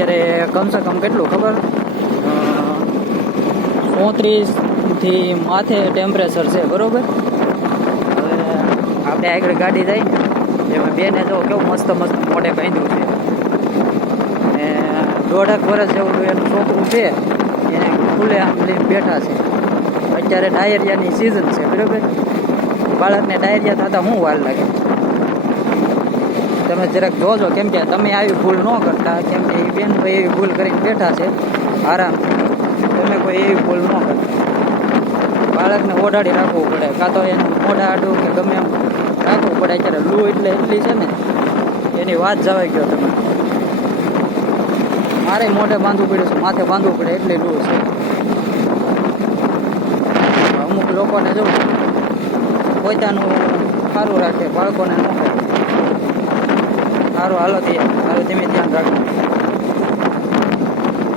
અત્યારે કમસે કમ કેટલું ખબર 34થી માથે ટેમ્પરેચર છે, બરોબર. હવે આપણે આગળ ગાડી જાય ને એમાં બેને જો કેવું મસ્ત મસ્ત મોઢે બાંધ્યું છે, ને 1.5 વર્ષ જેવું એનું છોકરું છે એને ખુલ્લે આમ લઈને બેઠા છે. અત્યારે ડાયરિયાની સિઝન છે, બરાબર. બાળકને ડાયરિયા થતા શું વાર લાગે? તમે જરાક જોજો, કેમ કે તમે આવી ભૂલ ન કરતા, કેમ કે એ બેન ભાઈ એવી ભૂલ કરીને બેઠા છે આરામ. તમે કોઈ એવી ભૂલ ન કરતા. બાળકને ઓઢાડી રાખવું પડે, કાં તો એને મોઢા આડું કે ગમે એમ રાખવું પડે. અત્યારે લૂ એટલી છે ને એની વાત જવાઈ ગયો. તમે મારે મોઢે બાંધવું પડ્યું છે, માથે બાંધવું પડે, એટલી લૂ છે. અમુક લોકોને જો પોતાનું સારું રાખે, બાળકોને ન કરે. સારું, હાલો ધીમે ધ્યાન રાખવું.